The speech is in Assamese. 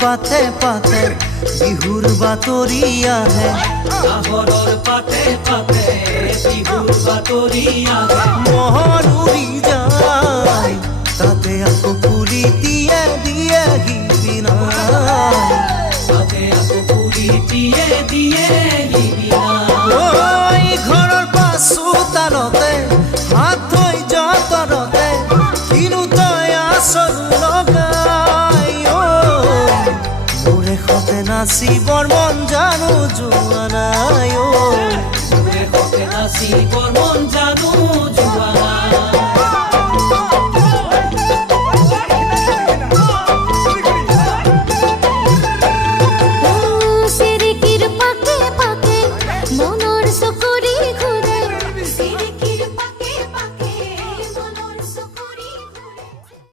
পাতে পাতে বিহুৰ বাতৰি আহে নাহৰৰ পাতে পাতে বিহুৰ বাতৰি আহে মহৰ উৰি যায় তাতে আকৌ পুলি দিয়ে দিয়েহি বিনাই তাতে আকৌ পুৰি দিয়ে ঐ ঘৰৰ পাছোতালতে হাত থৈ যতনতে কিনো তই আচল লগাই মোৰে সতে নাচিবৰ মন জানো যোৱা নাই নাচিব